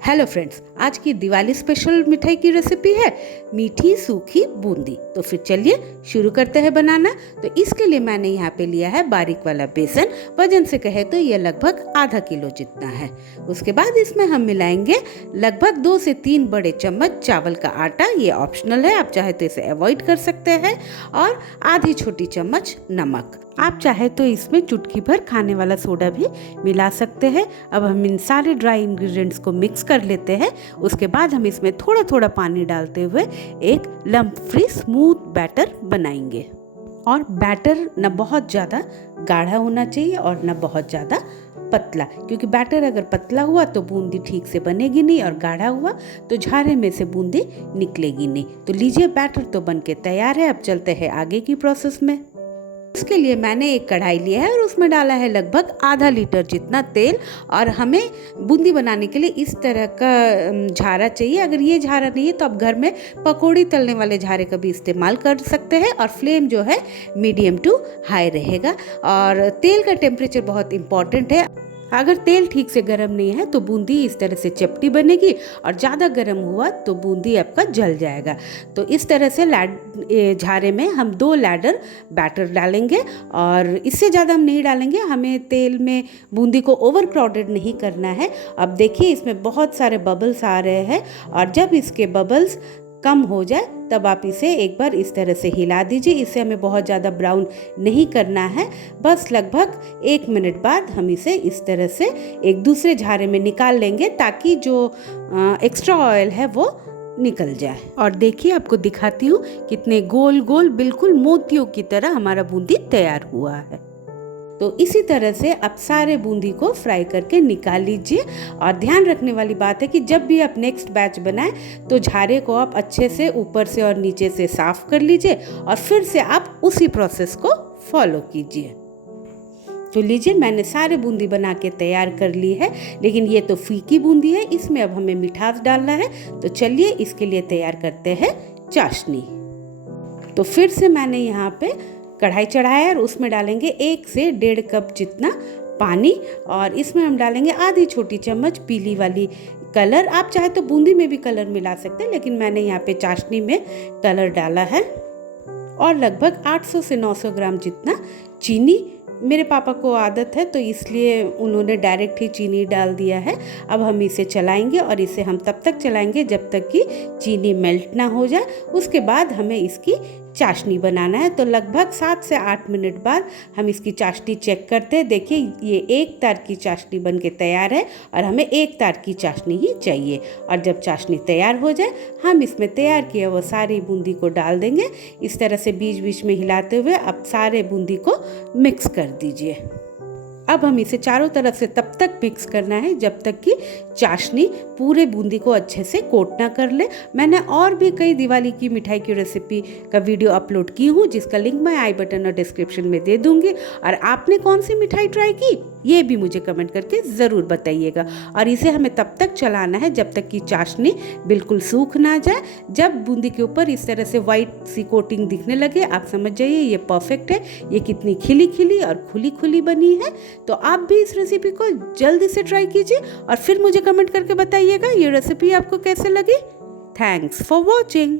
Hello friends, आज की Diwali special मिठाई की रेसिपी है मीठी सूखी बूंदी। तो फिर चलिए शुरू करते हैं बनाना। तो इसके लिए मैंने यहाँ पे लिया है बारीक वाला बेसन। वजन से कहे तो ये लगभग आधा किलो जितना है। उसके बाद इसमें हम मिलाएंगे लगभग 2 से 3 बड़े चम्मच चावल का आटा। ये ऑप्शनल है, आप चाहे तो इसे अवॉइड कर सकते हैं। और आधी छोटी चम्मच नमक। आप चाहे तो इसमें चुटकी भर खाने वाला सोडा भी मिला सकते हैं। अब हम इन सारे ड्राई इंग्रेडिएंट्स को मिक्स कर लेते हैं। उसके बाद हम इसमें थोड़ा थोड़ा पानी डालते हुए एक लम्प फ्री स्मूथ बैटर बनाएंगे। और बैटर न बहुत ज़्यादा गाढ़ा होना चाहिए और न बहुत ज़्यादा पतला, क्योंकि बैटर अगर पतला हुआ तो बूंदी ठीक से बनेगी नहीं और गाढ़ा हुआ तो झारे में से बूंदी निकलेगी नहीं। तो लीजिए, बैटर तो बन के तैयार है। अब चलते हैं आगे की प्रोसेस में। इसके लिए मैंने एक कढ़ाई लिया है और उसमें डाला है लगभग आधा लीटर जितना तेल। और हमें बूंदी बनाने के लिए इस तरह का झारा चाहिए। अगर ये झारा नहीं है तो आप घर में पकौड़ी तलने वाले झारे का भी इस्तेमाल कर सकते हैं। और फ्लेम जो है मीडियम टू हाई रहेगा। और तेल का टेम्परेचर बहुत इंपॉर्टेंट है। अगर तेल ठीक से गर्म नहीं है तो बूंदी इस तरह से चपटी बनेगी और ज़्यादा गर्म हुआ तो बूंदी आपका जल जाएगा। तो इस तरह से झारे में हम 2 लैडर बैटर डालेंगे और इससे ज़्यादा हम नहीं डालेंगे। हमें तेल में बूंदी को ओवर क्राउडेड नहीं करना है। अब देखिए, इसमें बहुत सारे बबल्स आ रहे हैं और जब इसके बबल्स कम हो जाए तब आप इसे एक बार इस तरह से हिला दीजिए। इसे हमें बहुत ज़्यादा ब्राउन नहीं करना है। बस लगभग 1 मिनट बाद हम इसे इस तरह से एक दूसरे झारे में निकाल लेंगे ताकि जो एक्स्ट्रा ऑयल है वो निकल जाए। और देखिए, आपको दिखाती हूँ कितने गोल गोल बिल्कुल मोतियों की तरह हमारा बूंदी तैयार हुआ है। तो इसी तरह से आप सारे बूंदी को फ्राई करके निकाल लीजिए। और ध्यान रखने वाली बात है कि जब भी आप नेक्स्ट बैच बनाएं तो झारे को आप अच्छे से ऊपर से और नीचे से साफ कर लीजिए और फिर से आप उसी प्रोसेस को फॉलो कीजिए। तो लीजिए, मैंने सारे बूंदी बना के तैयार कर ली है, लेकिन ये तो फीकी बूंदी है, इसमें अब हमें मिठास डालना है। तो चलिए इसके लिए तैयार करते हैं चाशनी। तो फिर से मैंने यहाँ पे कढ़ाई चढ़ाया और उसमें डालेंगे 1 से 1.5 कप जितना पानी। और इसमें हम डालेंगे आधी छोटी चम्मच पीली वाली कलर। आप चाहे तो बूंदी में भी कलर मिला सकते हैं, लेकिन मैंने यहाँ पे चाशनी में कलर डाला है। और लगभग 800 से 900 ग्राम जितना चीनी। मेरे पापा को आदत है तो इसलिए उन्होंने डायरेक्ट ही चीनी डाल दिया है। अब हम इसे चलाएंगे और इसे हम तब तक चलाएंगे जब तक कि चीनी मेल्ट ना हो जाए। उसके बाद हमें इसकी चाशनी बनाना है। तो लगभग 7 से 8 मिनट बाद हम इसकी चाशनी चेक करते हैं। देखिए, ये 1 तार की चाशनी बन के तैयार है और हमें 1 तार की चाशनी ही चाहिए। और जब चाशनी तैयार हो जाए हम इसमें तैयार किए वो सारी बूंदी को डाल देंगे। इस तरह से बीच बीच में हिलाते हुए अब सारे बूंदी को मिक्स कर दीजिए। अब हम इसे चारों तरफ से तब तक मिक्स करना है जब तक कि चाशनी पूरे बूंदी को अच्छे से कोट ना कर ले। मैंने और भी कई दिवाली की मिठाई की रेसिपी का वीडियो अपलोड की हूँ, जिसका लिंक मैं आई बटन और डिस्क्रिप्शन में दे दूँगी। और आपने कौन सी मिठाई ट्राई की ये भी मुझे कमेंट करके ज़रूर बताइएगा। और इसे हमें तब तक चलाना है जब तक कि चाशनी बिल्कुल सूख ना जाए। जब बूंदी के ऊपर इस तरह से वाइट सी कोटिंग दिखने लगे, आप समझ जाइए ये परफेक्ट है। ये कितनी खिली खिली और खुली खुली बनी है। तो आप भी इस रेसिपी को जल्दी से ट्राई कीजिए और फिर मुझे कमेंट करके बताइएगा ये रेसिपी आपको कैसे लगी। Thanks for watching.